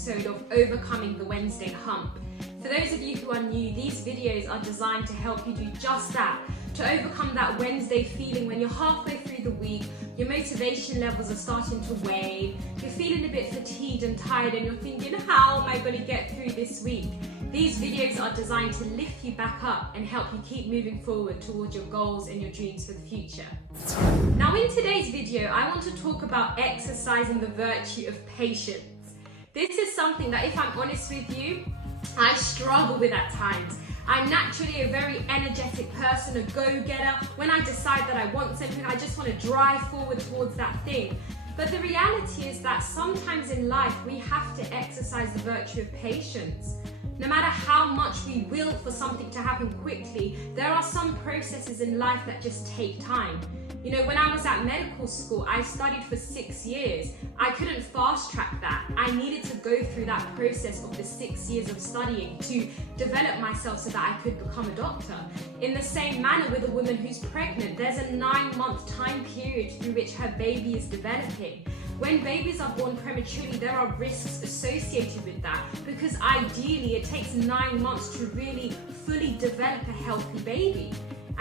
episode of Overcoming the Wednesday Hump. For those of you who are new, these videos are designed to help you do just that, to overcome that Wednesday feeling when you're halfway through the week, your motivation levels are starting to wane, you're feeling a bit fatigued and tired, and you're thinking, how am I going to get through this week? These videos are designed to lift you back up and help you keep moving forward towards your goals and your dreams for the future. Now, in today's video, I want to talk about exercising the virtue of patience. This is something that, if I'm honest with you, I struggle with at times. I'm naturally a very energetic person, a go-getter. When I decide that I want something, I just want to drive forward towards that thing. But the reality is that sometimes in life, we have to exercise the virtue of patience. No matter how much we will for something to happen quickly, there are some processes in life that just take time. You know, when I was at medical school, I studied for 6 years. I couldn't fast track that. I needed to go through that process of the 6 years of studying to develop myself so that I could become a doctor. In the same manner with a woman who's pregnant, there's a 9-month time period through which her baby is developing. When babies are born prematurely, there are risks associated with that because ideally it takes 9 months to really fully develop a healthy baby.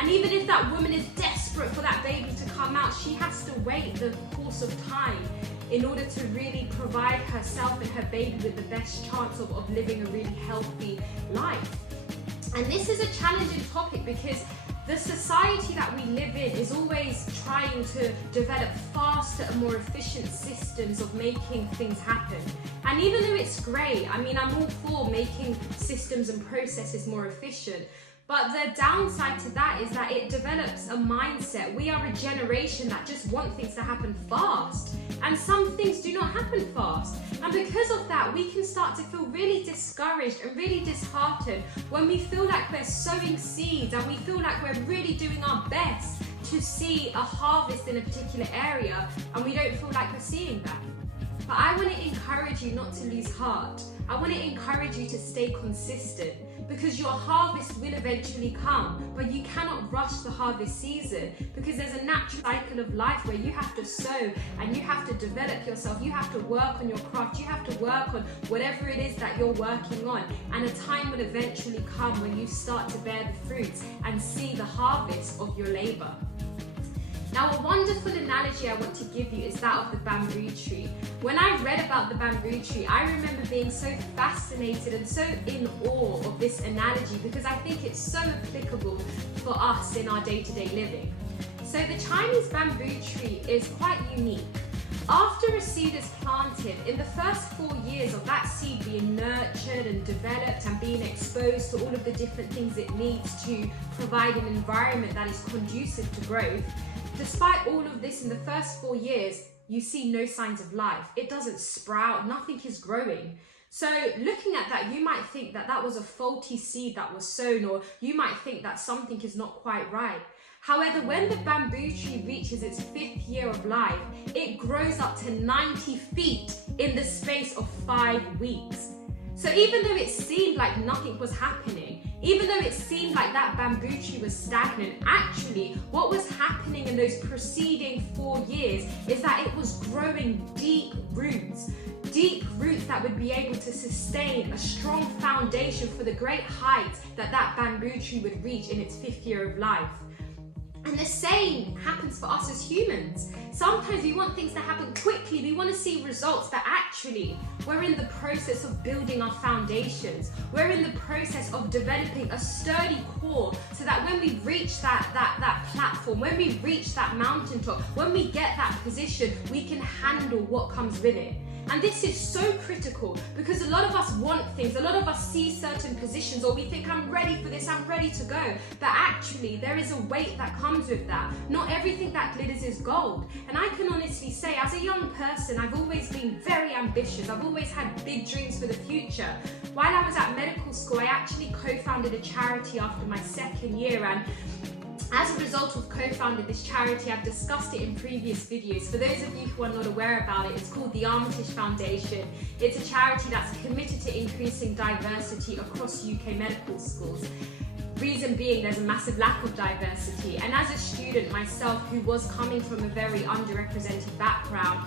And even if that woman is desperate for that baby to come out, she has to wait the course of time in order to really provide herself and her baby with the best chance of living a really healthy life. And this is a challenging topic because the society that we live in is always trying to develop faster and more efficient systems of making things happen. And even though it's great, I mean, I'm all for making systems and processes more efficient, but the downside to that is that it develops a mindset. We are a generation that just want things to happen fast. And some things do not happen fast. And because of that, we can start to feel really discouraged and really disheartened when we feel like we're sowing seeds and we feel like we're really doing our best to see a harvest in a particular area and we don't feel like we're seeing that. But I want to encourage you not to lose heart. I want to encourage you to stay consistent because your harvest will eventually come, but you cannot rush the harvest season because there's a natural cycle of life where you have to sow and you have to develop yourself, you have to work on your craft, you have to work on whatever it is that you're working on, and a time will eventually come when you start to bear the fruits and see the harvest of your labor. Now, a wonderful analogy I want to give you is that of the bamboo tree. When I read about the bamboo tree, I remember being so fascinated and so in awe of this analogy because I think it's so applicable for us in our day-to-day living. So the Chinese bamboo tree is quite unique. After a seed is planted, in the first 4 years of that seed being nurtured and developed and being exposed to all of the different things it needs to provide an environment that is conducive to growth, despite all of this, in the first 4 years, you see no signs of life. It doesn't sprout, nothing is growing. So looking at that, you might think that that was a faulty seed that was sown, or you might think that something is not quite right. However, when the bamboo tree reaches its 5th year of life, it grows up to 90 feet in the space of 5 weeks. So even though it seemed like nothing was happening, even though it seemed like that bamboo tree was stagnant, actually what was happening in those preceding 4 years is that it was growing deep roots that would be able to sustain a strong foundation for the great heights that that bamboo tree would reach in its 5th year of life. And the same happens for us as humans. Sometimes we want things to happen quickly, we want to see results, but actually we're in the process of building our foundations. We're in the process of developing a sturdy core so that when we reach that platform, when we reach that mountaintop, when we get that position, we can handle what comes with it. And this is so critical because a lot of us want things, a lot of us see certain positions, or we think, I'm ready for this, I'm ready to go. But actually, there is a weight that comes with that. Not everything that glitters is gold. And I can honestly say, as a young person, I've always been very ambitious. I've always had big dreams for the future. While I was at medical school, I actually co-founded a charity after my 2nd year, and as a result of co-founding this charity, I've discussed it in previous videos. For those of you who are not aware about it, it's called the rmitage Foundation. It's a charity that's committed to increasing diversity across UK medical schools. Reason being, there's a massive lack of diversity. And as a student myself, who was coming from a very underrepresented background,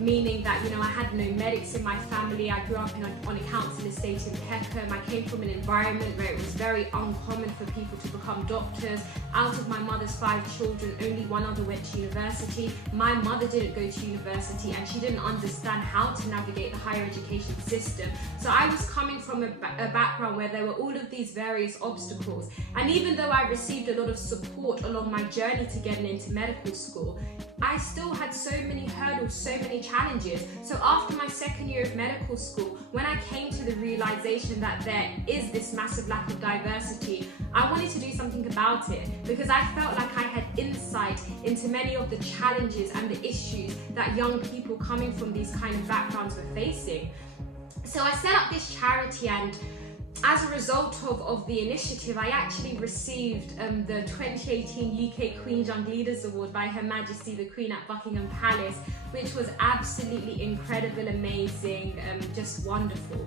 meaning that, you know, I had no medics in my family. I grew up on a council estate in Peckham. I came from an environment where it was very uncommon for people to become doctors. Out of my mother's 5 children, only one other went to university. My mother didn't go to university, and she didn't understand how to navigate the higher education system. So I was coming from a background where there were all of these various obstacles. And even though I received a lot of support along my journey to getting into medical school, I still had so many hurdles, so many challenges. So after my 2nd year of medical school, when I came to the realization that there is this massive lack of diversity, I wanted to do something about it, because I felt like I had insight into many of the challenges and the issues that young people coming from these kind of backgrounds were facing. So I set up this charity, and as a result of the initiative, I actually received the 2018 UK Queen Young Leaders Award by Her Majesty the Queen at Buckingham Palace, which was absolutely incredible, amazing, just wonderful.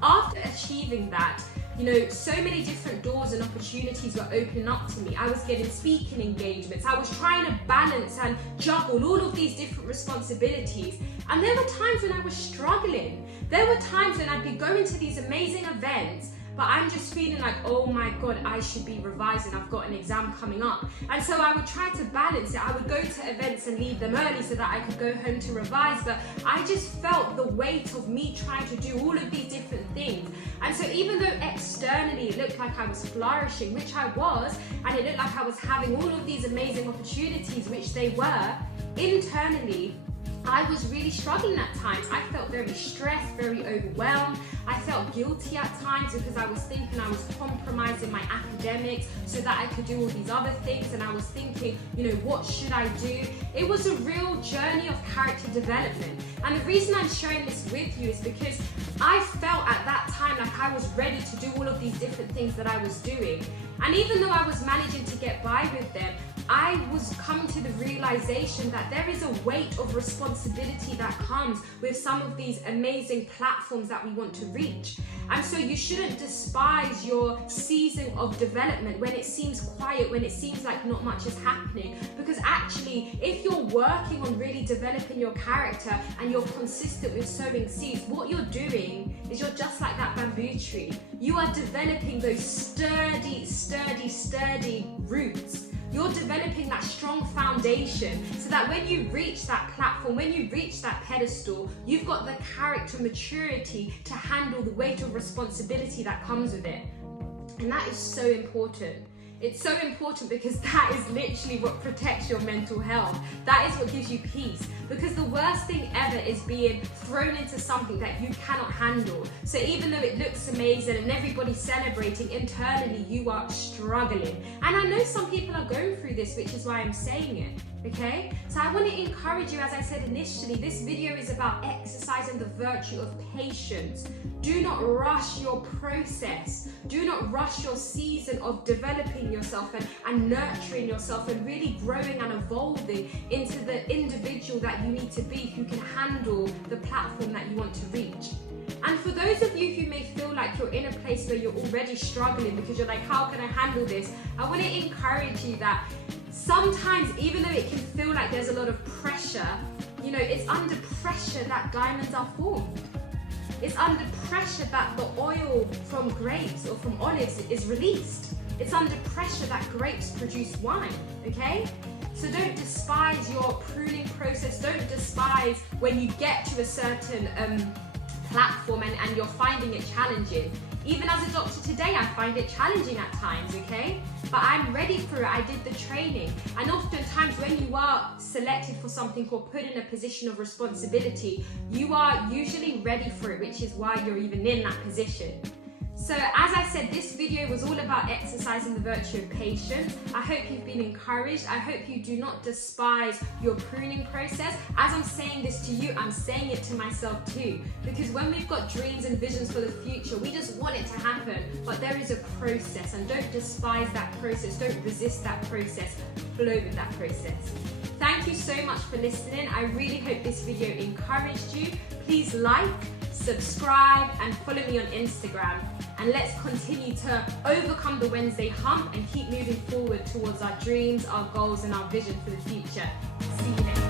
After achieving that, you know, so many different doors and opportunities were opening up to me. I was getting speaking engagements. I was trying to balance and juggle all of these different responsibilities. And there were times when I was struggling. There were times when I'd be going to these amazing events, but I'm just feeling like, oh my God, I should be revising. I've got an exam coming up. And so I would try to balance it. I would go to events and leave them early so that I could go home to revise. But I just felt the weight of me trying to do all of these different things. And so even though externally it looked like I was flourishing, which I was, and it looked like I was having all of these amazing opportunities, which they were, internally, I was really struggling at times. I felt very stressed, very overwhelmed. I felt guilty at times because I was thinking I was compromising my academics so that I could do all these other things, and I was thinking, you know, what should I do? It was a real journey of character development. And the reason I'm sharing this with you is because I felt at that time like I was ready to do all of these different things that I was doing. And even though I was managing to get by with them, I was coming to the realization that there is a weight of responsibility that comes with some of these amazing platforms that we want to reach. And so you shouldn't despise your season of development when it seems quiet, when it seems like not much is happening. Because actually, if you're working on really developing your character and you're consistent with sowing seeds, what you're doing is you're just like that bamboo tree. You are developing those sturdy roots. You're developing that strong foundation so that when you reach that platform, when you reach that pedestal, you've got the character maturity to handle the weight of responsibility that comes with it. And that is so important. It's so important because that is literally what protects your mental health. That is what gives you peace. Because the worst thing ever is being thrown into something that you cannot handle. So even though it looks amazing and everybody's celebrating, internally you are struggling. And I know some people are going through this, which is why I'm saying it. Okay, so I want to encourage you, as I said initially, this video is about exercising the virtue of patience. Do not rush your process. Do not rush your season of developing yourself and nurturing yourself and really growing and evolving into the individual that you need to be, who can handle the platform that you want to reach. And for those of you who may feel like you're in a place where you're already struggling because you're like, how can I handle this? I want to encourage you that sometimes, even though it can feel like there's a lot of pressure, you know, it's under pressure that diamonds are formed. It's under pressure that the oil from grapes or from olives is released. It's under pressure that grapes produce wine, okay? So don't despise your pruning process. Don't despise when you get to a certain platform and you're finding it challenging. Even as a doctor today, I find it challenging at times, okay? But I'm ready for it. I did the training. And oftentimes when you are selected for something or put in a position of responsibility, you are usually ready for it, which is why you're even in that position. So as I said, this video was all about exercising the virtue of patience. I hope you've been encouraged. I hope you do not despise your pruning process. As I'm saying this to you, I'm saying it to myself too. Because when we've got dreams and visions for the future, we just want it to happen. But there is a process, and don't despise that process. Don't resist that process. Flow with that process. Thank you so much for listening. I really hope this video encouraged you. Please like, subscribe, and follow me on Instagram. And let's continue to overcome the Wednesday hump and keep moving forward towards our dreams, our goals, and our vision for the future. See you next time.